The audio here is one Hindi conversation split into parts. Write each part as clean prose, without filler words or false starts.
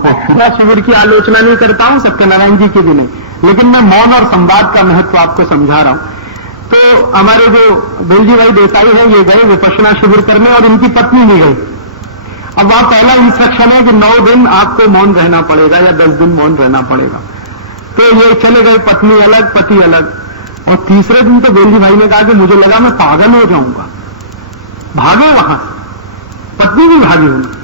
तपस्या शिविर की आलोचना नहीं करता हूं, सत्यनारायण जी की भी नहीं, लेकिन मैं मौन और संवाद का महत्व आपको समझा रहा हूं। तो हमारे जो बेलजी भाई देसाई हैं, ये गए विपश्यना शिविर करने और इनकी पत्नी भी गई। अब वहां पहला इंस्ट्रक्शन है कि 9 दिन आपको मौन रहना पड़ेगा या 10 दिन मौन रहना पड़ेगा। तो ये चले गए, पत्नी अलग पति अलग। और तीसरे दिन तो बेलजी भाई ने कहा कि मुझे लगा मैं पागल हो जाऊंगा, भागे वहां से, पत्नी भी भागी उन्हें।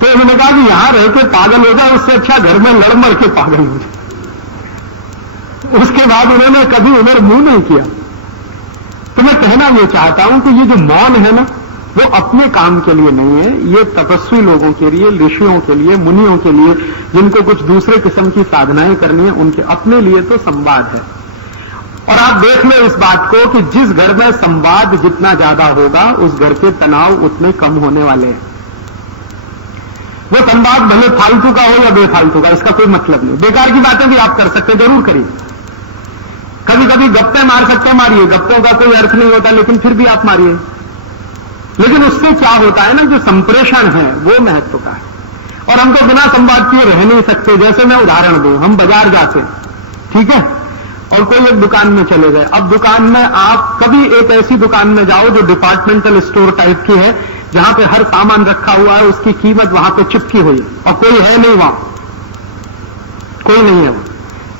तो उन्होंने कहा कि यहां रह के पागल हो जाए, उससे अच्छा घर में लड़ मर के पागल हो जाए। उसके बाद उन्होंने कभी उधर मुंह नहीं किया। तो मैं कहना ये चाहता हूं कि ये जो मौन है ना, वो अपने काम के लिए नहीं है, ये तपस्वी लोगों के लिए, ऋषियों के लिए, मुनियों के लिए, जिनको कुछ दूसरे किस्म की साधनाएं करनी है, उनके अपने लिए तो संवाद है। और आप देख लो इस बात को कि जिस घर में संवाद जितना ज्यादा होगा, उस घर के तनाव उतने कम होने वाले हैं। वो संवाद भले फालतू का हो या बेफालतू का, इसका कोई मतलब नहीं। बेकार की बातें भी आप कर सकते हैं, जरूर करिए। कभी कभी गप्पे मार सकते हैं, मारिए, गप्पों का कोई अर्थ नहीं होता, लेकिन फिर भी आप मारिए। लेकिन उससे क्या होता है ना, जो संप्रेषण है वो महत्व का है। और हम तो बिना संवाद किए रह नहीं सकते। जैसे मैं उदाहरण दूं, हम बाजार जाते, ठीक है, और कोई एक दुकान में चले गए। अब दुकान में आप कभी एक ऐसी दुकान में जाओ जो डिपार्टमेंटल स्टोर टाइप की है, जहां पे हर सामान रखा हुआ है, उसकी कीमत वहां पे चिपकी हुई है और कोई है नहीं वहां, कोई नहीं है वहां,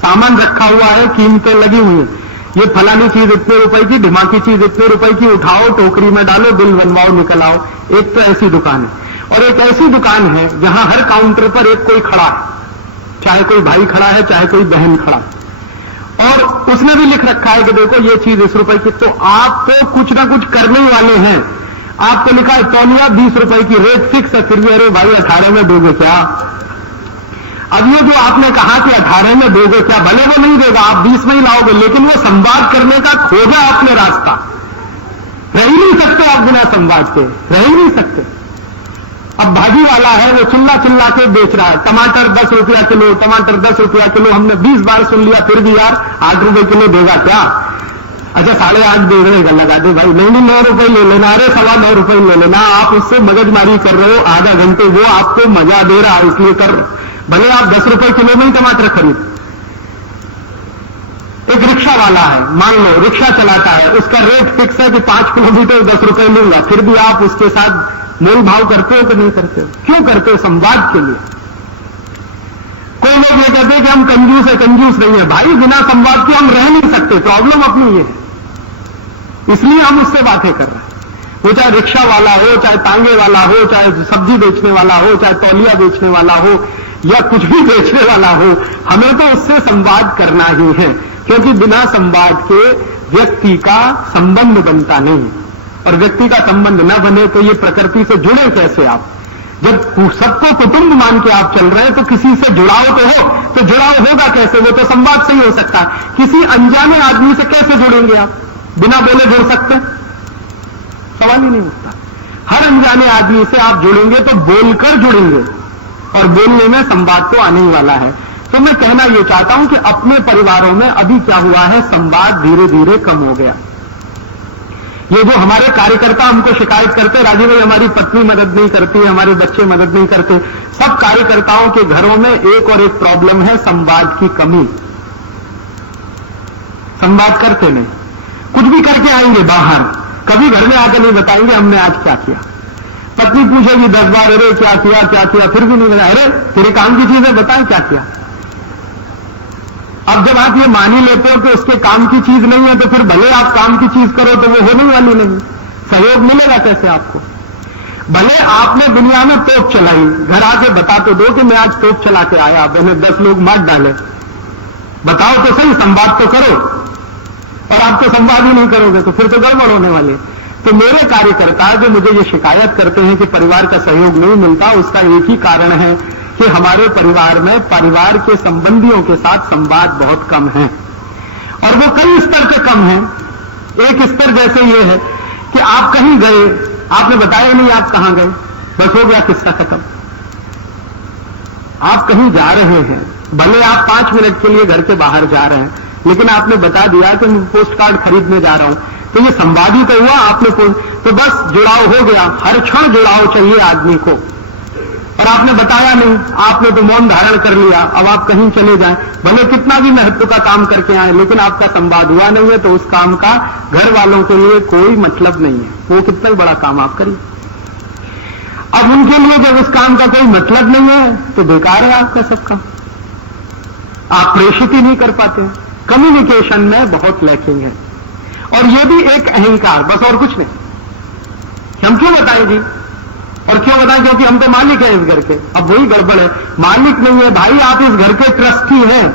सामान रखा हुआ है, कीमतें लगी हुई है, ये फलानी चीज इतने रुपए की, ढिमाकी चीज इतने रुपए की, उठाओ टोकरी में डालो, बिल बनवाओ, निकल आओ। एक तो ऐसी दुकान है। और एक ऐसी दुकान है जहां हर काउंटर पर एक कोई खड़ा है, चाहे कोई भाई खड़ा है, चाहे कोई बहन खड़ा है, और उसने भी लिख रखा है कि देखो ये चीज इस रुपए की। तो आप तो कुछ ना कुछ करने वाले हैं। आपको लिखा है तौलिया 20 रुपए की, रेट फिक्स है, फिर भी अरे भाई 18 में दोगे क्या? अब ये जो आपने कहा कि 18 में दोगे क्या, भले वो नहीं देगा, आप 20 में ही लाओगे, लेकिन वो संवाद करने का खोजा आपने रास्ता। रह ही नहीं सकते आप बिना संवाद के, रह ही नहीं सकते। अब भाजी वाला है, वो चिल्ला चिल्ला के बेच रहा है, टमाटर 10 रुपया किलो, टमाटर 10 रुपया किलो। हमने 20 बार सुन लिया, फिर भी यार 8 रुपए किलो देगा क्या? अच्छा 8.5 देने का लगा दे भाई, नहीं 9 रुपए ले लेना, अरे 9.25 रुपए ले लेना। आप उससे मगजमारी कर रहे हो आधा घंटे, वो आपको मजा दे रहा है इसलिए कर रहे। भले आप 10 रुपए किलो में ही टमाटर खरीद। एक रिक्शा वाला है, मान लो रिक्शा चलाता है, उसका रेट फिक्स है कि 5 किलोमीटर 10 रुपए लूंगा, फिर भी आप उसके साथ मोल भाव करते हो कि नहीं करते हो? क्यों करते हो? संवाद के लिए। कोई लोग ये कहते हैं कि हम कंजूस है, कंजूस नहीं है। भाई बिना संवाद के हम रह नहीं सकते, प्रॉब्लम अपनी ये है, इसलिए हम उससे बातें कर रहे हैं। वो चाहे रिक्शा वाला हो, चाहे तांगे वाला हो, चाहे सब्जी बेचने वाला हो, चाहे तौलिया बेचने वाला हो, या कुछ भी बेचने वाला हो, हमें तो उससे संवाद करना ही है, क्योंकि बिना संवाद के व्यक्ति का संबंध बनता नहीं। और व्यक्ति का संबंध न बने तो ये प्रकृति से जुड़े कैसे आप? जब सबको कुटुंब मान के आप चल रहे हैं तो किसी से जुड़ाव तो हो, तो जुड़ाव होगा कैसे? वो तो संवाद से ही हो सकता है। किसी अनजाने आदमी से कैसे जुड़ेंगे आप? बिना बोले जुड़ सकते? सवाल ही नहीं उठता। हर अनजाने आदमी से आप जुड़ेंगे तो बोलकर जुड़ेंगे, और बोलने में संवाद तो आने ही वाला है। तो मैं कहना यह चाहता हूं कि अपने परिवारों में अभी क्या हुआ है, संवाद धीरे धीरे कम हो गया। ये जो हमारे कार्यकर्ता हमको शिकायत करते, राजीव भाई हमारी पत्नी मदद नहीं करती, हमारे बच्चे मदद नहीं करते, सब कार्यकर्ताओं के घरों में एक और एक प्रॉब्लम है, संवाद की कमी। संवाद करते नहीं, कुछ भी करके आएंगे बाहर, कभी घर में आकर नहीं बताएंगे हमने आज क्या किया। पत्नी पूछेगी 10 बार, अरे क्या किया क्या किया, फिर भी नहीं बताया। अरे तेरे काम की चीज है, बताएं क्या किया। अब जब आप ये मान ही लेते हो कि उसके काम की चीज नहीं है, तो फिर भले आप काम की चीज करो तो वो होने वाली नहीं, सहयोग मिलेगा कैसे आपको? भले आपने दुनिया में तोप चलाई, घर आके बता तो दो कि मैं आज तोप चला के आया, मैंने 10 लोग मार डाले, बताओ तो सही, संवाद तो करो। और आप तो संवाद ही नहीं करोगे तो फिर तो गड़बड़ होने वाली। तो मेरे कार्यकर्ता जो मुझे ये शिकायत करते हैं कि परिवार का सहयोग नहीं मिलता, उसका एक ही कारण है कि हमारे परिवार में परिवार के संबंधियों के साथ संवाद बहुत कम है। और वो कई स्तर के कम है। एक स्तर जैसे ये है कि आप कहीं गए, आपने बताया नहीं आप कहां गए, बस हो गया किस्सा खत्म। आप कहीं जा रहे हैं, भले आप 5 मिनट के लिए घर के बाहर जा रहे हैं, लेकिन आपने बता दिया कि मैं पोस्ट कार्ड खरीदने जा रहा हूं, तो ये संवाद ही तो हुआ। आपने तो बस जुड़ाव हो गया। हर क्षण जुड़ाव चाहिए आदमी को। और आपने बताया नहीं, आपने तो मौन धारण कर लिया, अब आप कहीं चले जाएं, भले कितना भी महत्व का काम करके आए, लेकिन आपका संवाद हुआ नहीं है, तो उस काम का घर वालों के लिए कोई मतलब नहीं है, वो कितना ही बड़ा काम आप करिए। अब उनके लिए जब उस काम का कोई मतलब नहीं है तो बेकार है आपका सब काम, आप प्रेषित ही नहीं कर पाते। कम्युनिकेशन में बहुत लैकिंग है, और ये भी एक अहंकार, बस और कुछ नहीं। हम क्यों बताएं जी, और क्यों बताएं, क्योंकि हम तो मालिक हैं इस घर के। अब वही गड़बड़ है, मालिक नहीं है भाई, आप इस घर के ट्रस्टी हैं।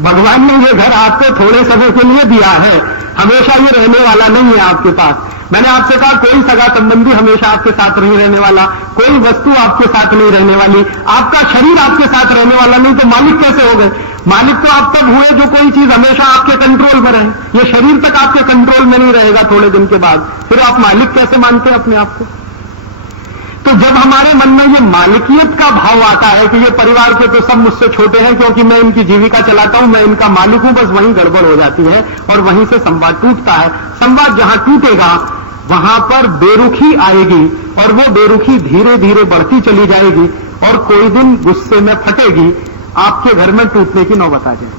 भगवान ने ये घर आपको थोड़े समय के लिए दिया है, हमेशा ये रहने वाला नहीं है आपके पास। मैंने आपसे कहा कोई सगा संबंधी हमेशा आपके साथ नहीं रहने वाला, कोई वस्तु आपके साथ नहीं रहने वाली, आपका शरीर आपके साथ रहने वाला नहीं, तो मालिक कैसे हो गए? मालिक तो आप तब हुए जो कोई चीज हमेशा आपके कंट्रोल में रहे। ये शरीर तक आपके कंट्रोल में नहीं रहेगा थोड़े दिन के बाद, फिर आप मालिक कैसे मानते हैं अपने आप को? तो जब हमारे मन में ये मालिकियत का भाव आता है कि ये परिवार के तो सब मुझसे छोटे हैं, क्योंकि मैं इनकी जीविका चलाता हूं, मैं इनका मालिक हूं, बस वहीं गड़बड़ हो जाती है और वहीं से संवाद टूटता है। संवाद जहां टूटेगा वहां पर बेरुखी आएगी, और वो बेरुखी धीरे धीरे बढ़ती चली जाएगी, और कोई दिन गुस्से में फटेगी, आपके घर में टूटने की नौबत आ जाएगी।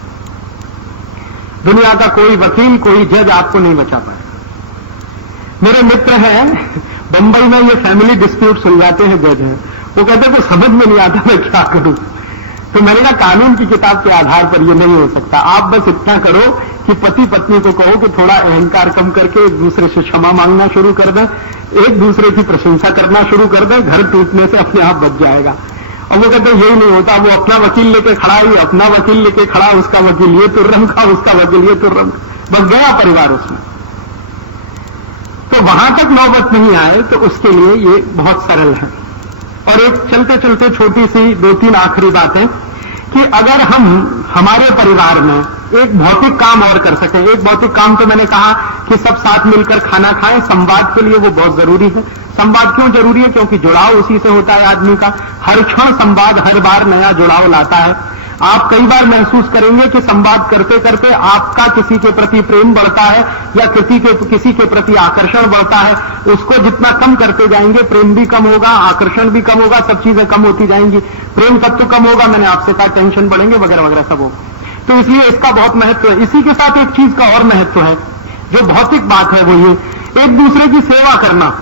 दुनिया का कोई वकील, कोई जज आपको नहीं बचा पाए। मेरे मित्र हैं बंबई में, ये फैमिली डिस्प्यूट सुलझाते हैं जज हैं, वो कहते हैं समझ में नहीं आता मैं क्या करूं। तो मैंने कहा कानून की किताब के आधार पर ये नहीं हो सकता, आप बस इतना करो कि पति पत्नी को कहो कि थोड़ा अहंकार कम करके एक दूसरे से क्षमा मांगना शुरू कर दें, एक दूसरे की प्रशंसा करना शुरू कर दें, घर टूटने से अपने आप बच जाएगा। और वो कहते यही नहीं होता, वो अपना वकील लेके खड़ा ही, अपना वकील लेके खड़ा, उसका वकील ये तुर्रम खा, उसका वकील ये तुर्रम, बस गया परिवार उसमें। तो वहां तक नौबत नहीं आए तो उसके लिए ये बहुत सरल है। और एक चलते चलते छोटी सी 2-3 आखिरी बातें कि अगर हम हमारे परिवार में एक भौतिक काम और कर सकें, एक भौतिक काम तो मैंने कहा कि सब साथ मिलकर खाना खाएं, संवाद के लिए वो बहुत जरूरी है। संवाद क्यों जरूरी है? क्योंकि जुड़ाव उसी से होता है आदमी का, हर क्षण संवाद हर बार नया जुड़ाव लाता है। आप कई बार महसूस करेंगे कि संवाद करते करते आपका किसी के प्रति प्रेम बढ़ता है, या किसी के प्रति आकर्षण बढ़ता है। उसको जितना कम करते जाएंगे प्रेम भी कम होगा, आकर्षण भी कम होगा, सब चीजें कम होती जाएंगी। प्रेम तब तो कम होगा, मैंने आपसे कहा टेंशन बढ़ेंगे वगैरह वगैरह सब होगा। तो इसलिए इसका बहुत महत्व है। इसी के साथ एक चीज का और महत्व है, जो भौतिक बात है, वो ये एक दूसरे की सेवा करना।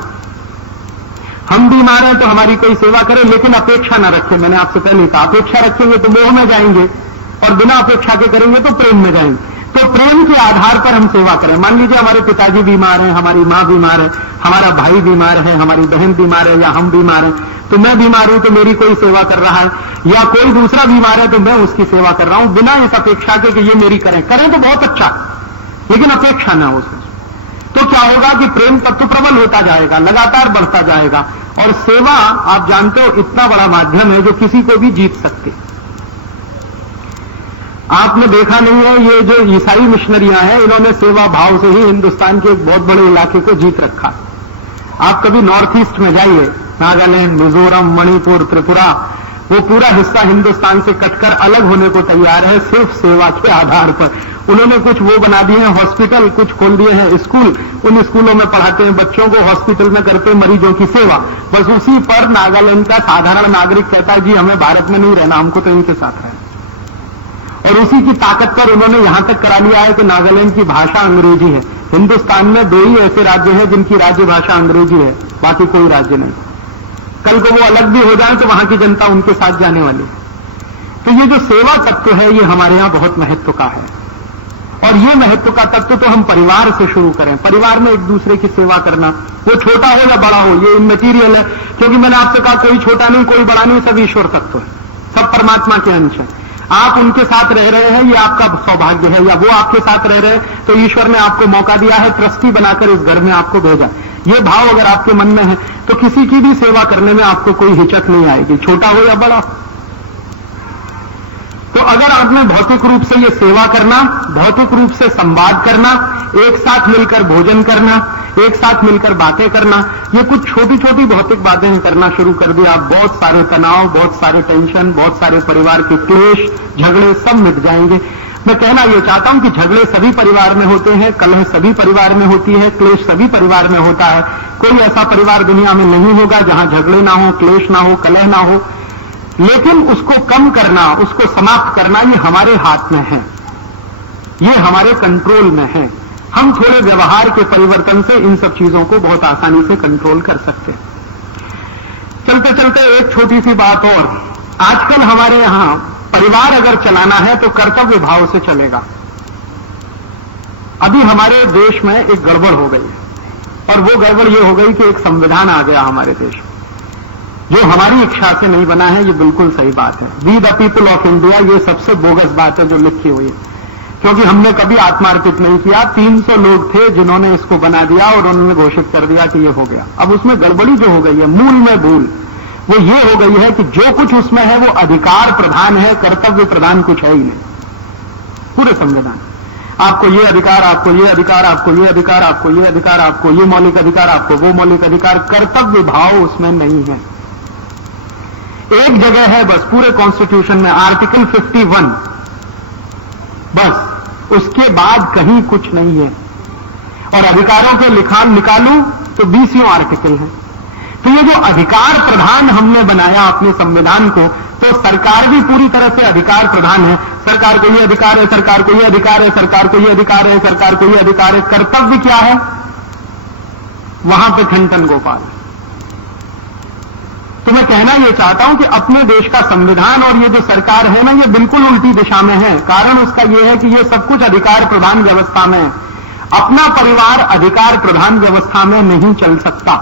हम बीमार हैं तो हमारी कोई सेवा करे, लेकिन अपेक्षा न रखें। मैंने आपसे पहले कहा अपेक्षा रखेंगे तो मोह में जाएंगे, और बिना अपेक्षा के करेंगे तो प्रेम में जाएंगे। तो प्रेम के आधार पर हम सेवा करें। मान लीजिए हमारे पिताजी बीमार हैं, हमारी मां बीमार है, हमारा भाई बीमार है, हमारी बहन बीमार है, या हम बीमार हैं, तो मैं बीमार हूं तो मेरी कोई सेवा कर रहा है, या कोई दूसरा बीमार है तो मैं उसकी सेवा कर रहा हूं, बिना इस अपेक्षा के कि ये मेरी करें तो बहुत अच्छा, लेकिन अपेक्षा ना हो। तो क्या होगा कि प्रेम तत्व प्रबल होता जाएगा, लगातार बढ़ता जाएगा। और सेवा आप जानते हो इतना बड़ा माध्यम है जो किसी को भी जीत सकते। आपने देखा नहीं है, ये जो ईसाई मिशनरियां हैं, इन्होंने सेवा भाव से ही हिंदुस्तान के एक बहुत बड़े इलाके को जीत रखा। आप कभी नॉर्थ ईस्ट में जाइए, नागालैंड, मिजोरम, मणिपुर, त्रिपुरा, वो पूरा हिस्सा हिंदुस्तान से कटकर अलग होने को तैयार है सिर्फ सेवा के आधार पर। उन्होंने कुछ वो बना दिए हैं हॉस्पिटल, कुछ खोल दिए हैं स्कूल, उन स्कूलों में पढ़ाते हैं बच्चों को, हॉस्पिटल में करते हैं मरीजों की सेवा। बस उसी पर नागालैंड का साधारण नागरिक कहता है जी हमें भारत में नहीं रहना, हमको तो इनके साथ रहना। और उसी की ताकत पर उन्होंने यहां तक करा लिया है कि नागालैंड की भाषा अंग्रेजी है। हिंदुस्तान में 2 ही ऐसे राज्य हैं जिनकी राज्य भाषा अंग्रेजी है, बाकी कोई राज्य नहीं। कल को वो अलग भी हो जाए तो वहां की जनता उनके साथ जाने वाली। तो ये जो सेवा तत्व है ये हमारे यहां बहुत महत्व का है, और ये महत्व का तत्व तो हम परिवार से शुरू करें। परिवार में एक दूसरे की सेवा करना, वो छोटा हो या बड़ा हो, ये इमैटीरियल है। क्योंकि मैंने आपसे कहा कोई छोटा नहीं, कोई बड़ा नहीं, सब ईश्वर तत्व है, सब परमात्मा के अंश है। आप उनके साथ रह रहे हैं, ये आपका सौभाग्य है, या वो आपके साथ रह रहे हैं तो ईश्वर ने आपको मौका दिया है, ट्रस्टी बनाकर इस घर में आपको भेजा। ये भाव अगर आपके मन में है तो किसी की भी सेवा करने में आपको कोई हिचक नहीं आएगी, छोटा हो या बड़ा। तो अगर आपने भौतिक रूप से ये सेवा करना, भौतिक रूप से संवाद करना, एक साथ मिलकर भोजन करना, एक साथ मिलकर बातें करना, ये कुछ छोटी छोटी भौतिक बातें करना शुरू कर दिया, आप बहुत सारे तनाव, बहुत सारे टेंशन, बहुत सारे परिवार के क्लेश, झगड़े सब मिट जाएंगे। मैं कहना यह चाहता हूं कि झगड़े सभी परिवार में होते हैं, कलह सभी परिवार में होती है, क्लेश सभी परिवार में होता है। कोई ऐसा परिवार दुनिया में नहीं होगा जहां झगड़े ना हो, क्लेश ना हो, कलह ना हो। लेकिन उसको कम करना, उसको समाप्त करना, ये हमारे हाथ में है, ये हमारे कंट्रोल में है। हम थोड़े व्यवहार के परिवर्तन से इन सब चीजों को बहुत आसानी से कंट्रोल कर सकते हैं। चलते चलते एक छोटी सी बात और, आजकल हमारे यहां परिवार अगर चलाना है तो कर्तव्य भाव से चलेगा। अभी हमारे देश में एक गड़बड़ हो गई है, और वो गड़बड़ ये हो गई कि एक संविधान आ गया हमारे देश में, जो हमारी इच्छा से नहीं बना है। ये बिल्कुल सही बात है। We the people of India, ये सबसे बोगस बात है जो लिखी हुई है, क्योंकि हमने कभी आत्मार्पित नहीं किया। 300 लोग थे जिन्होंने इसको बना दिया और उन्होंने घोषित कर दिया कि ये हो गया। अब उसमें गड़बड़ी जो हो गई है, मूल में भूल वो ये हो गई है कि जो कुछ उसमें है वो अधिकार प्रधान है, कर्तव्य प्रधान कुछ है ही नहीं। पूरे संविधान आपको ये अधिकार, आपको ये अधिकार, आपको ये अधिकार, आपको ये अधिकार, आपको ये मौलिक अधिकार, आपको वो मौलिक अधिकार, कर्तव्य भाव उसमें नहीं है। एक जगह है बस पूरे कॉन्स्टिट्यूशन में, आर्टिकल 51, बस उसके बाद कहीं कुछ नहीं है। और अधिकारों के लिखान निकालूं तो 20 आर्टिकल है। तो ये जो अधिकार प्रधान हमने बनाया अपने संविधान को, तो सरकार भी पूरी तरह से अधिकार प्रधान है। सरकार को ये अधिकार है, सरकार को ये अधिकार है, सरकार को ये अधिकार है, सरकार को ये अधिकार है। कर्तव्य क्या है? वहां पे ठन गोपाल। तो मैं कहना यह चाहता हूं कि अपने देश का संविधान और ये जो सरकार है ना, ये बिल्कुल उल्टी दिशा में है। कारण उसका यह है कि ये सब कुछ अधिकार प्रधान व्यवस्था में है। अपना परिवार अधिकार प्रधान व्यवस्था में नहीं चल सकता।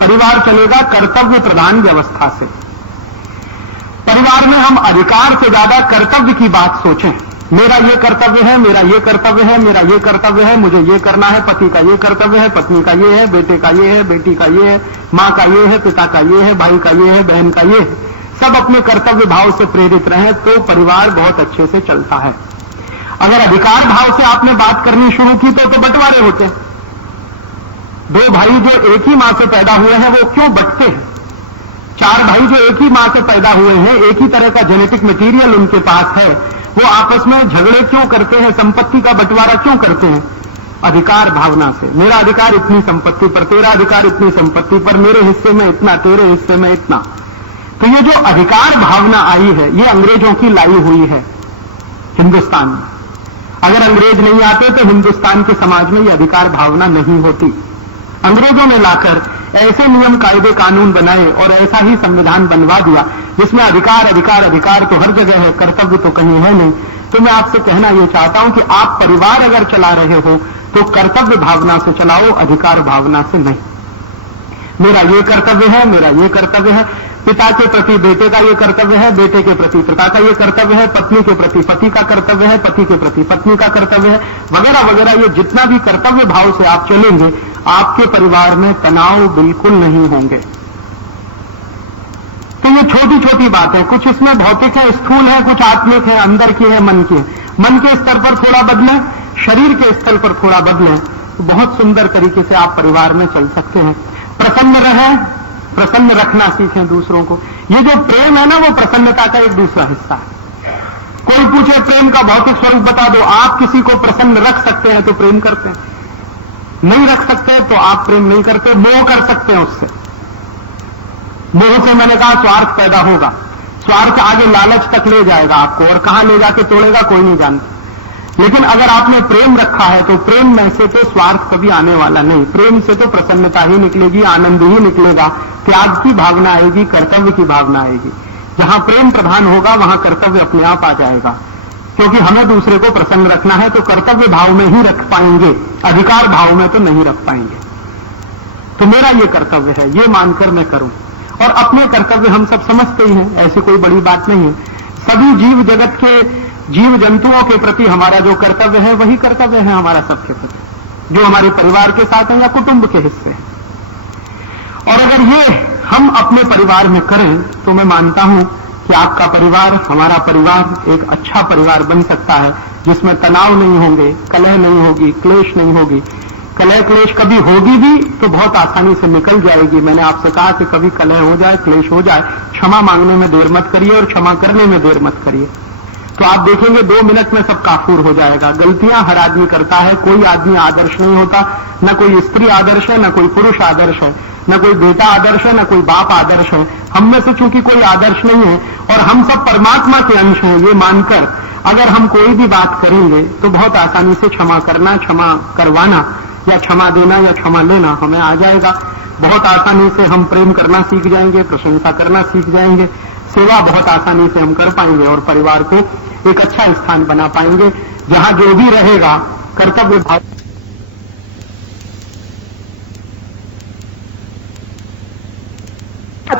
परिवार चलेगा कर्तव्य प्रधान व्यवस्था से। परिवार में हम अधिकार से ज्यादा कर्तव्य की बात सोचें। मेरा ये कर्तव्य है, मेरा ये कर्तव्य है, मेरा ये कर्तव्य है, मुझे ये करना है, पति का ये कर्तव्य है, पत्नी का ये है, बेटे का ये है, बेटी का ये है, मां का ये है, पिता का ये है, भाई का ये है, बहन का ये है। सब अपने कर्तव्य भाव से प्रेरित रहे तो परिवार बहुत अच्छे से चलता है। अगर अधिकार भाव से आपने बात करनी शुरू की तो बंटवारे होते। दो भाई जो एक ही मां से पैदा हुए हैं वो क्यों बंटते हैं? 4 भाई जो एक ही मां से पैदा हुए हैं, एक ही तरह का जेनेटिक मटेरियल उनके पास है, वो आपस में झगड़े क्यों करते हैं? संपत्ति का बंटवारा क्यों करते हैं? अधिकार भावना से। मेरा अधिकार इतनी संपत्ति पर, तेरा अधिकार इतनी संपत्ति पर, मेरे हिस्से में इतना, तेरे हिस्से में इतना। तो ये जो अधिकार भावना आई है, ये अंग्रेजों की लाई हुई है हिंदुस्तान में। अगर अंग्रेज नहीं आते तो हिंदुस्तान के समाज में ये अधिकार भावना नहीं होती। अंग्रेजों ने लाकर ऐसे नियम कायदे कानून बनाए और ऐसा ही संविधान बनवा दिया जिसमें अधिकार अधिकार अधिकार तो हर जगह है, कर्तव्य तो कहीं है नहीं। तो मैं आपसे कहना यह चाहता हूं कि आप परिवार अगर चला रहे हो तो कर्तव्य भावना से चलाओ, अधिकार भावना से नहीं। मेरा ये कर्तव्य है, मेरा ये कर्तव्य है, पिता के प्रति बेटे का ये कर्तव्य है, बेटे के प्रति पिता का ये कर्तव्य है, पत्नी के प्रति पति का कर्तव्य है, पति के प्रति पत्नी का कर्तव्य है, वगैरह वगैरह। ये जितना भी कर्तव्य भाव से आप चलेंगे, आपके परिवार में तनाव बिल्कुल नहीं होंगे। तो ये छोटी छोटी बातें, कुछ इसमें भौतिक है, स्थूल है, कुछ आत्मिक है, अंदर की है, मन की है। मन के स्तर पर थोड़ा बदलें, शरीर के स्तर पर थोड़ा बदलें, तो बहुत सुंदर तरीके से आप परिवार में चल सकते हैं। प्रसन्न रहें, प्रसन्न रखना सीखें दूसरों को। ये जो प्रेम है ना, वो प्रसन्नता का एक दूसरा हिस्सा है। कोई पूछे प्रेम का भौतिक स्वरूप बता दो, आप किसी को प्रसन्न रख सकते हैं तो प्रेम करते हैं, नहीं रख सकते तो आप प्रेम नहीं करते। मोह कर सकते हैं उससे। मोह से मैंने कहा स्वार्थ पैदा होगा, स्वार्थ आगे लालच तक ले जाएगा आपको, और कहां ले जाके तोड़ेगा कोई नहीं जानता। लेकिन अगर आपने प्रेम रखा है तो प्रेम में से तो स्वार्थ कभी आने वाला नहीं। प्रेम से तो प्रसन्नता ही निकलेगी, आनंद ही निकलेगा, त्याग की भावना आएगी, कर्तव्य की भावना आएगी। जहां प्रेम प्रधान होगा वहां कर्तव्य अपने आप आ जाएगा, क्योंकि हमें दूसरे को प्रसन्न रखना है तो कर्तव्य भाव में ही रख पाएंगे, अधिकार भाव में तो नहीं रख पाएंगे। तो मेरा ये कर्तव्य है, ये मानकर मैं करूं। और अपने कर्तव्य हम सब समझते ही हैं, ऐसी कोई बड़ी बात नहीं है। सभी जीव जगत के जीव जंतुओं के प्रति हमारा जो कर्तव्य है वही कर्तव्य है हमारा सबके प्रति, जो हमारे परिवार के साथ है या कुटुंब के हिस्से हैं। और अगर ये हम अपने परिवार में करें तो मैं मानता हूं कि आपका परिवार, हमारा परिवार एक अच्छा परिवार बन सकता है, जिसमें तनाव नहीं होंगे, कलह नहीं होगी, क्लेश नहीं होगी। कलह क्लेश कभी होगी भी तो बहुत आसानी से निकल जाएगी। मैंने आपसे कहा कि कभी कलह हो जाए, क्लेश हो जाए, क्षमा मांगने में देर मत करिए और क्षमा करने में देर मत करिए। तो आप देखेंगे 2 मिनट में सब काफूर हो जाएगा। गलतियां हर आदमी करता है, कोई आदमी आदर्श नहीं होता, न कोई स्त्री आदर्श है, न कोई पुरुष आदर्श है, न कोई बेटा आदर्श है, न कोई बाप आदर्श है। हम में से चूंकि कोई आदर्श नहीं है और हम सब परमात्मा के अंश हैं, ये मानकर अगर हम कोई भी बात करेंगे तो बहुत आसानी से क्षमा करना, क्षमा करवाना या क्षमा देना या क्षमा लेना हमें आ जाएगा। बहुत आसानी से हम प्रेम करना सीख जाएंगे, प्रशंसा करना सीख जाएंगे, सेवा बहुत आसानी से हम कर पाएंगे और परिवार को एक अच्छा स्थान बना पाएंगे जहां जो भी रहेगा कर्तव्य भाव।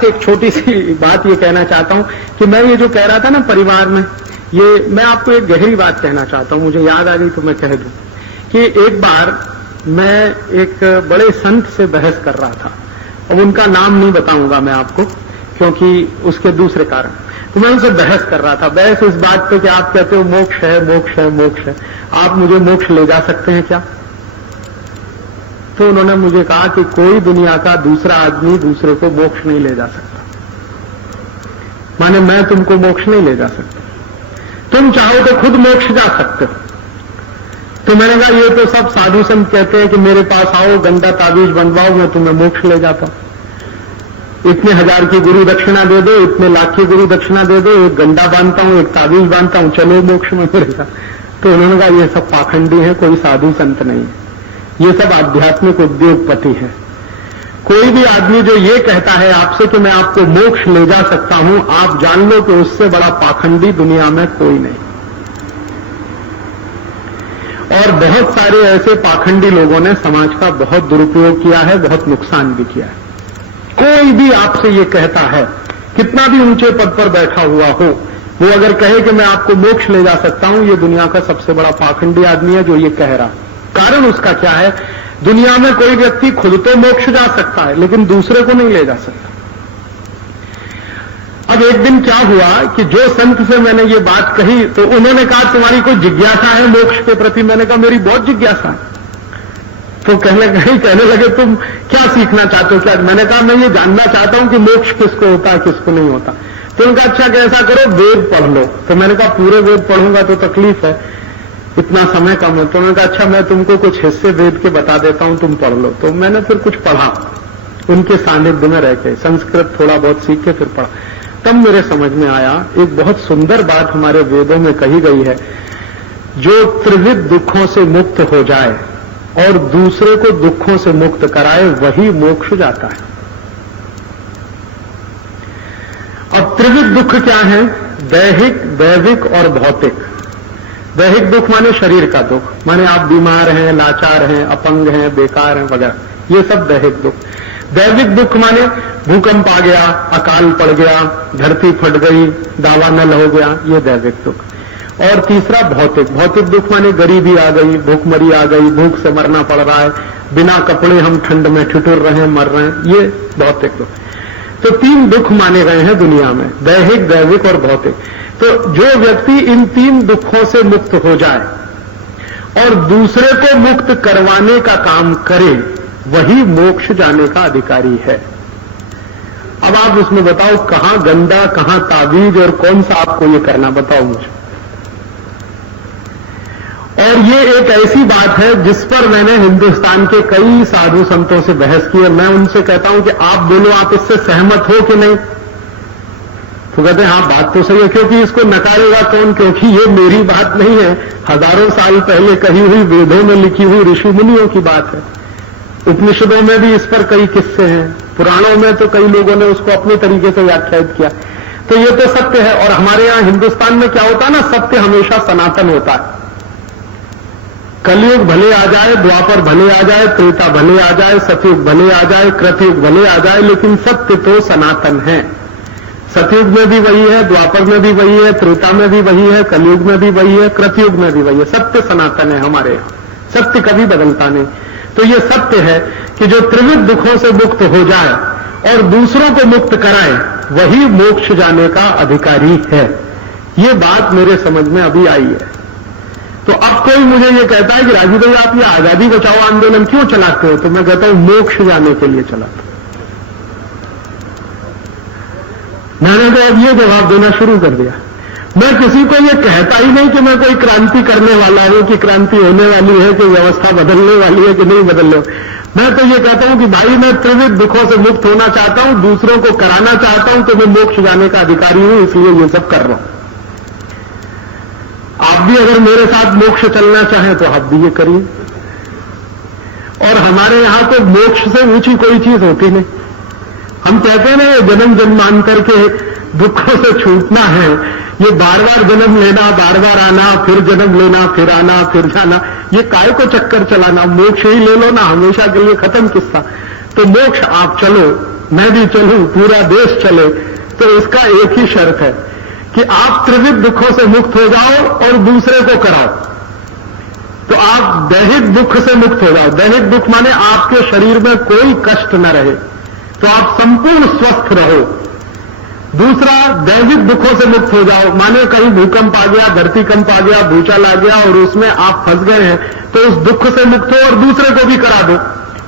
एक छोटी सी बात ये कहना चाहता हूं कि मैं ये जो कह रहा था ना परिवार में, ये मैं आपको एक गहरी बात कहना चाहता हूं, मुझे याद आ गई तो मैं कह दूं कि एक बार मैं एक बड़े संत से बहस कर रहा था। अब उनका नाम नहीं बताऊंगा मैं आपको क्योंकि उसके दूसरे कारण। तो मैं उनसे बहस कर रहा था, बहस इस बात पे कि आप कहते हो मोक्ष है, मोक्ष है, मोक्ष है, आप मुझे मोक्ष ले जा सकते हैं क्या? तो उन्होंने मुझे कहा कि कोई दुनिया का दूसरा आदमी दूसरे को मोक्ष नहीं ले जा सकता, माने मैं तुमको मोक्ष नहीं ले जा सकता, तुम चाहो तो खुद मोक्ष जा सकते हो। तो मैंने कहा ये तो सब साधु संत कहते हैं कि मेरे पास आओ, गंदा ताबीज बनवाओ, मैं तुम्हें मोक्ष ले जाता हूं। इतने 1000 की गुरु दक्षिणा दे दो, इतने लाख की गुरु दक्षिणा दे दो, एक गंडा बांधता हूं, एक ताबीज बांधता हूं, चलो मोक्ष में मिलेगा। तो उन्होंने कहा ये सब पाखंडी है, कोई साधु संत नहीं है, ये सब आध्यात्मिक उद्योगपति है। कोई भी आदमी जो ये कहता है आपसे कि मैं आपको मोक्ष ले जा सकता हूं, आप जान लो कि उससे बड़ा पाखंडी दुनिया में कोई नहीं। और बहुत सारे ऐसे पाखंडी लोगों ने समाज का बहुत दुरुपयोग किया है, बहुत नुकसान भी किया है। कोई भी आपसे ये कहता है, कितना भी ऊंचे पद पर बैठा हुआ हो, वो अगर कहे कि मैं आपको मोक्ष ले जा सकता हूं, ये दुनिया का सबसे बड़ा पाखंडी आदमी है जो ये कह रहा। कारण उसका क्या है? दुनिया में कोई व्यक्ति खुद तो मोक्ष जा सकता है लेकिन दूसरे को नहीं ले जा सकता। अब एक दिन क्या हुआ कि जो संत से मैंने ये बात कही तो उन्होंने कहा तुम्हारी कोई जिज्ञासा है मोक्ष के प्रति? मैंने कहा मेरी बहुत जिज्ञासा है। तो कहने लगे तुम क्या सीखना चाहते हो क्या? मैंने कहा मैं ये जानना चाहता हूं कि मोक्ष किसको होता है किसको नहीं होता। तो उनका अच्छा कैसा करो वेद पढ़ लो। तो मैंने कहा पूरे वेद पढ़ूंगा तो तकलीफ है, इतना समय कम है। तो उन्होंने कहा अच्छा मैं तुमको कुछ हिस्से वेद के बता देता हूं, तुम पढ़ लो। तो मैंने फिर कुछ पढ़ा उनके सानिध्य में रह के, संस्कृत थोड़ा बहुत सीख के फिर पढ़ा। तब मेरे समझ में आया एक बहुत सुंदर बात हमारे वेदों में कही गई है, जो त्रिविध दुखों से मुक्त हो जाए और दूसरे को दुखों से मुक्त कराए वही मोक्ष जाता है। अब त्रिविध दुख क्या है? दैहिक, दैविक और भौतिक। दैहिक दुख माने शरीर का दुख, माने आप बीमार हैं, लाचार हैं, अपंग हैं, बेकार हैं वगैरह, ये सब दैहिक दुख। दैविक दुख माने भूकंप आ गया, अकाल पड़ गया, धरती फट गई, दावानल हो गया, ये दैविक दुख। और तीसरा भौतिक। भौतिक दुख माने गरीबी आ गई, भूखमरी आ गई, भूख से मरना पड़ रहा है, बिना कपड़े हम ठंड में ठिठुर रहे हैं, मर रहे हैं, ये भौतिक दुख। तो 3 दुख माने गए हैं दुनिया में, दैहिक, दैविक और भौतिक। तो जो व्यक्ति इन 3 दुखों से मुक्त हो जाए और दूसरे को मुक्त करवाने का काम करे वही मोक्ष जाने का अधिकारी है। अब आप उसमें बताओ कहां गंदा, कहां ताबीज और कौन सा आपको ये करना, बताओ मुझे। और ये एक ऐसी बात है जिस पर मैंने हिंदुस्तान के कई साधु संतों से बहस की है। मैं उनसे कहता हूं कि आप बोलो आप इससे सहमत हो कि नहीं? तो कहते हैं हाँ बात तो सही है, क्योंकि इसको नकारेगा कौन? क्योंकि ये मेरी बात नहीं है, हजारों साल पहले कही हुई, वेदों में लिखी हुई ऋषि मुनियों की बात है। उपनिषदों में भी इस पर कई किस्से हैं, पुराणों में तो कई लोगों ने उसको अपने तरीके से व्याख्यायित किया। तो ये तो सत्य है। और हमारे यहां हिंदुस्तान में क्या होता है ना, सत्य हमेशा सनातन होता है। कलयुग भले आ जाए, द्वापर भले आ जाए, त्रेता भले आ जाए, सतयुग भले आ जाए, कृतयुग भले आ जाए, लेकिन सत्य तो सनातन है। सतयुग में भी वही है, द्वापर में भी वही है, त्रेता में भी वही है, कलयुग में भी वही है, कृतयुग में भी वही है। सत्य सनातन है हमारे यहां, सत्य कभी बदलता नहीं। तो ये सत्य है कि जो त्रिविध दुखों से मुक्त हो जाए और दूसरों को मुक्त कराए वही मोक्ष जाने का अधिकारी है। ये बात मेरे समझ में अभी आई है। तो अब कोई मुझे ये कहता है कि राजू भाई आप ये आजादी बचाओ आंदोलन क्यों चलाते हो? तो मैं कहता हूं मोक्ष जाने के लिए चलाता हूं। मैंने तो अब ये जवाब देना शुरू कर दिया, मैं किसी को ये कहता ही नहीं कि मैं कोई क्रांति करने वाला हूं, कि क्रांति होने वाली है, कि व्यवस्था बदलने वाली है कि नहीं बदलने। मैं तो ये कहता हूं कि भाई मैं त्रिविध दुखों से मुक्त होना चाहता हूं, दूसरों को कराना चाहता हूं, तो मैं मोक्ष जाने का अधिकारी हूं, इसलिए ये सब कर रहा हूं। आप भी अगर मेरे साथ मोक्ष चलना चाहें तो आप भी ये करिए। और हमारे यहां तो मोक्ष से ऊंची कोई चीज होती नहीं। हम कहते हैं ना, ये जन्म जन्मांतर के दुखों से छूटना है, ये बार बार जन्म लेना, बार बार आना, फिर जन्म लेना, फिर आना, फिर जाना, ये काय को चक्कर चलाना। मोक्ष ही ले लो ना, हमेशा के लिए खत्म किस्सा। तो मोक्ष आप चलो, मैं भी चलूं, पूरा देश चले, तो इसका एक ही शर्त है कि आप त्रिविध दुखों से मुक्त हो जाओ और दूसरे को कराओ। तो आप दैहिक दुख से मुक्त हो जाओ। दैहिक दुख माने आपके शरीर में कोई कष्ट न रहे, तो आप संपूर्ण स्वस्थ रहो। दूसरा, दैहिक दुखों से मुक्त हो जाओ, माने कहीं भूकंप आ गया, धरती कंप आ गया, भूचाल आ गया और उसमें आप फंस गए हैं, तो उस दुख से मुक्त हो और दूसरे को भी करा दो।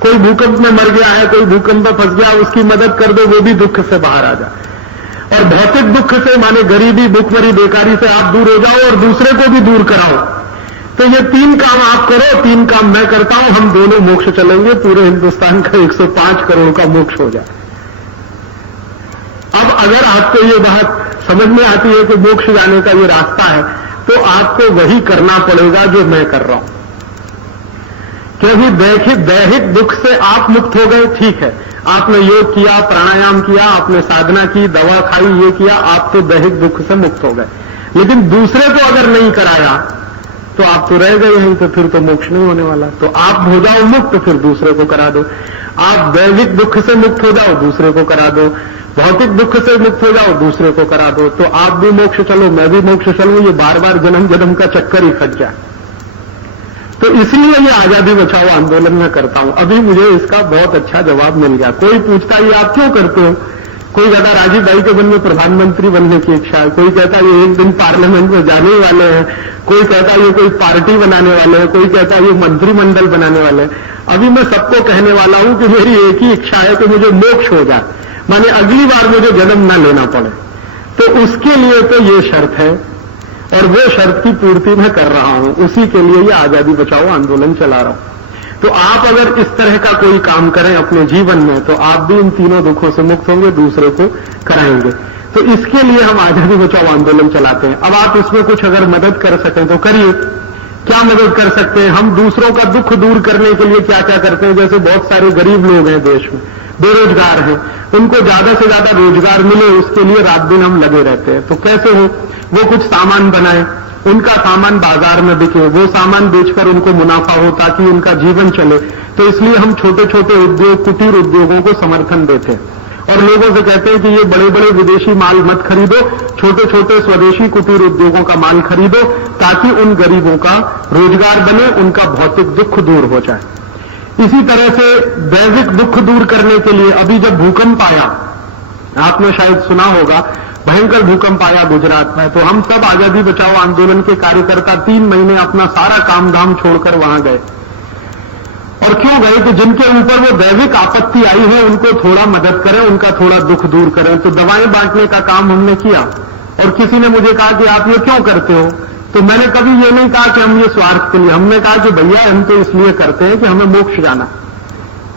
कोई भूकंप में मर गया है, कोई भूकंप में फंस गया, उसकी मदद कर दो, वो भी दुख से बाहर आ जाए। और भौतिक दुख से माने गरीबी, भूखमरी, बेकारी से आप दूर हो जाओ और दूसरे को भी दूर कराओ। तो ये 3 काम आप करो, 3 काम मैं करता हूं, हम दोनों मोक्ष चलेंगे, पूरे हिंदुस्तान का 105 करोड़ का मोक्ष हो जाए। अब अगर आपको ये बात समझ में आती है कि मोक्ष जाने का ये रास्ता है, तो आपको वही करना पड़ेगा जो मैं कर रहा हूं। क्योंकि दैहिक दुख से आप मुक्त हो गए, ठीक है, आपने योग किया, प्राणायाम किया, आपने साधना की, दवा खाई, ये किया, आप तो दैहिक दुख से मुक्त हो गए। लेकिन दूसरे को अगर नहीं कराया तो आप तो रह गए हैं, तो फिर तो मोक्ष नहीं होने वाला। तो आप हो जाओ मुक्त, फिर दूसरे को करा दो। आप दैहिक दुख से मुक्त हो जाओ, दूसरे को करा दो। भौतिक दुख से मुक्त हो जाओ, दूसरे को करा दो। तो आप भी मोक्ष चलो, मैं भी मोक्ष चलूं, ये बार बार जन्म जन्म का चक्कर ही फट जाए। तो इसलिए ये आजादी बचाओ आंदोलन में करता हूं। अभी मुझे इसका बहुत अच्छा जवाब मिल गया। कोई पूछता है ये आप क्यों करते हो? कोई कहता राजीव भाई के मन में प्रधानमंत्री बनने की इच्छा है, कोई कहता ये एक दिन पार्लियामेंट में जाने ही वाले हैं, कोई कहता ये कोई पार्टी बनाने वाले हैं, कोई कहता ये मंत्रिमंडल बनाने वाले हैं। अभी मैं सबको कहने वाला हूं कि मेरी एक ही इच्छा है कि मुझे मोक्ष हो जाए, माने अगली बार मुझे जन्म न लेना पड़े। तो उसके लिए तो ये शर्त है और वो शर्त की पूर्ति मैं कर रहा हूं, उसी के लिए ये आजादी बचाओ आंदोलन चला रहा हूं। तो आप अगर इस तरह का कोई काम करें अपने जीवन में, तो आप भी इन तीनों दुखों से मुक्त होंगे, दूसरे को कराएंगे। तो इसके लिए हम आजादी बचाओ आंदोलन चलाते हैं। अब आप इसमें कुछ अगर मदद कर सकें तो करिए। क्या मदद कर सकते हैं? हम दूसरों का दुख दूर करने के लिए क्या क्या करते हैं? जैसे बहुत सारे गरीब लोग हैं देश में, बेरोजगार हैं, उनको ज्यादा से ज्यादा रोजगार मिले, उसके लिए रात दिन हम लगे रहते हैं। तो कैसे हो? वो कुछ सामान बनाए, उनका सामान बाजार में बिके, वो सामान बेचकर उनको मुनाफा हो ताकि उनका जीवन चले। तो इसलिए हम छोटे छोटे उद्योग, कुटीर उद्योगों को समर्थन देते हैं और लोगों से कहते हैं कि ये बड़े बड़े विदेशी माल मत खरीदो, छोटे छोटे स्वदेशी कुटीर उद्योगों का माल खरीदो, ताकि उन गरीबों का रोजगार बने, उनका भौतिक दुख दूर हो जाए। इसी तरह से दैविक दुख दूर करने के लिए अभी जब भूकंप आया, आपने शायद सुना होगा, भयंकर भूकंप आया गुजरात में, तो हम सब आजादी बचाओ आंदोलन के कार्यकर्ता 3 महीने अपना सारा काम धाम छोड़कर वहां गए। और क्यों गए? कि जिनके ऊपर वो दैविक आपत्ति आई है उनको थोड़ा मदद करें, उनका थोड़ा दुख दूर करें। तो दवाएं बांटने का काम हमने किया। और किसी ने मुझे कहा कि आप ये क्यों करते हो? तो मैंने कभी ये नहीं कहा कि हम ये स्वार्थ के लिए, हमने कहा कि भैया हम तो इसलिए करते हैं कि हमें मोक्ष जाना,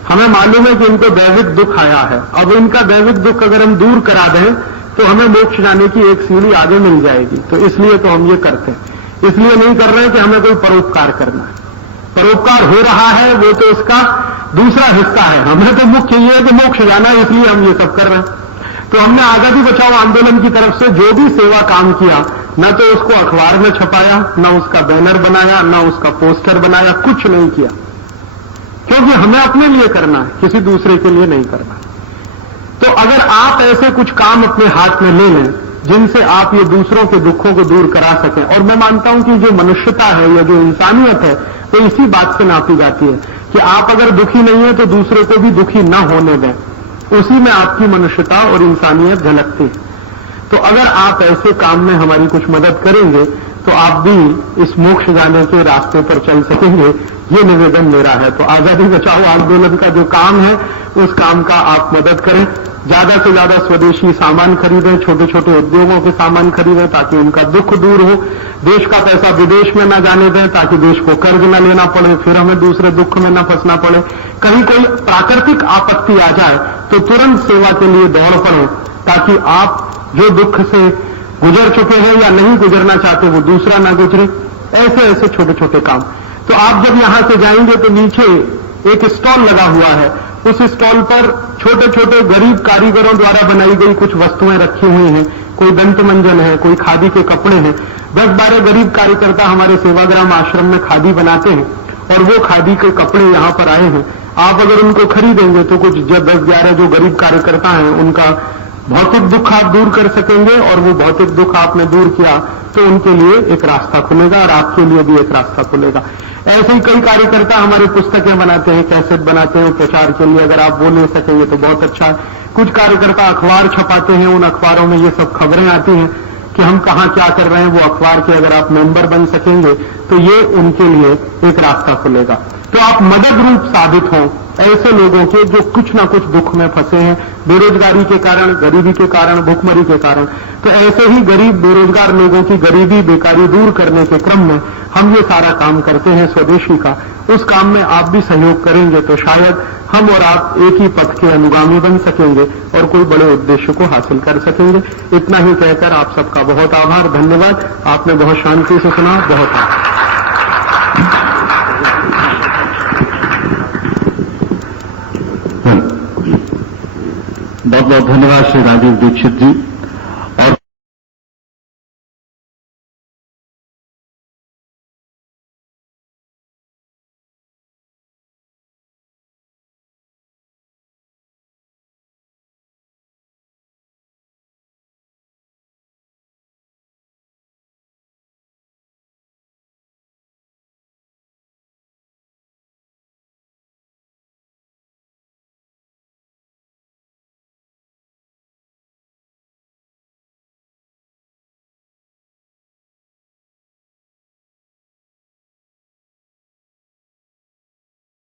हमें मालूम है कि इनको दैविक दुख आया है। अब इनका दैविक दुख अगर हम दूर करा दें तो हमें मोक्ष जाने की एक सीढ़ी आगे मिल जाएगी। तो इसलिए तो हम ये करते हैं। इसलिए नहीं कर रहे हैं कि हमें कोई परोपकार करना है। परोपकार हो रहा है वो तो उसका दूसरा हिस्सा है, हमें तो मुख्य ये है कि मोक्ष जाना है, इसलिए हम ये सब कर रहे हैं। तो हमने आजादी बचाओ आंदोलन की तरफ से जो भी सेवा काम किया, न तो उसको अखबार में छपाया, न उसका बैनर बनाया, न उसका पोस्टर बनाया, कुछ नहीं किया, क्योंकि हमें अपने लिए करना है, किसी दूसरे के लिए नहीं करना। तो अगर आप ऐसे कुछ काम अपने हाथ में ले लें जिनसे आप ये दूसरों के दुखों को दूर करा सकें, और मैं मानता हूं कि जो मनुष्यता है या जो इंसानियत है वो इसी बात से नापी जाती है कि आप अगर दुखी नहीं है तो दूसरे को भी दुखी ना होने दें, उसी में आपकी मनुष्यता और इंसानियत झलकती है। तो अगर आप ऐसे काम में हमारी कुछ मदद करेंगे तो आप भी इस मोक्ष जाने के रास्ते पर चल सकेंगे, ये निवेदन मेरा है। तो आजादी बचाओ आंदोलन का जो काम है उस काम का आप मदद करें। ज्यादा से ज्यादा स्वदेशी सामान खरीदें, छोटे छोटे उद्योगों के सामान खरीदें ताकि उनका दुख दूर हो। देश का पैसा विदेश में न जाने दें ताकि देश को कर्ज न लेना पड़े, फिर हमें दूसरे दुख में न फंसना पड़े। कहीं कोई प्राकृतिक आपत्ति आ जाए तो तुरंत सेवा के लिए दौड़ पड़े ताकि आप जो दुख से गुजर चुके हैं या नहीं गुजरना चाहते वो दूसरा ना गुजरे। ऐसे ऐसे छोटे छोटे काम। तो आप जब यहां से जाएंगे तो नीचे एक स्टॉल लगा हुआ है, उस स्टॉल पर छोटे छोटे गरीब कारीगरों द्वारा बनाई गई कुछ वस्तुएं रखी हुई हैं। कोई दंत मंजन है, कोई खादी के कपड़े हैं। 10-12 गरीब कार्यकर्ता हमारे सेवाग्राम आश्रम में खादी बनाते हैं और वो खादी के कपड़े यहां पर आए हैं। आप अगर उनको खरीदेंगे तो कुछ 10-11 जो गरीब कार्यकर्ता हैं उनका भौतिक दुख आप दूर कर सकेंगे और वो भौतिक दुख आपने दूर किया तो उनके लिए एक रास्ता खुलेगा और आपके लिए भी एक रास्ता खुलेगा। ऐसे ही कई कार्यकर्ता हमारी पुस्तकें बनाते हैं, कैसेट बनाते हैं प्रचार के लिए। अगर आप वो ले सकेंगे तो बहुत अच्छा है। कुछ कार्यकर्ता अखबार छपाते हैं, उन अखबारों में ये सब खबरें आती हैं कि हम कहां क्या कर रहे हैं। वो अखबार के अगर आप मेंबर बन सकेंगे तो ये उनके लिए एक रास्ता खुलेगा। तो आप मदद रूप साबित हों ऐसे लोगों के जो कुछ ना कुछ दुख में फंसे हैं, बेरोजगारी के कारण, गरीबी के कारण, भुखमरी के कारण। तो ऐसे ही गरीब बेरोजगार लोगों की गरीबी बेकारी दूर करने के क्रम में हम ये सारा काम करते हैं स्वदेशी का। उस काम में आप भी सहयोग करेंगे तो शायद हम और आप एक ही पथ के अनुगामी बन सकेंगे और कोई बड़े उद्देश्य को हासिल कर सकेंगे। इतना ही कहकर आप सबका बहुत आभार, धन्यवाद। आपने बहुत शांति से सुना, बहुत आभार। बहुत बहुत धन्यवाद श्री राजीव दीक्षित जी।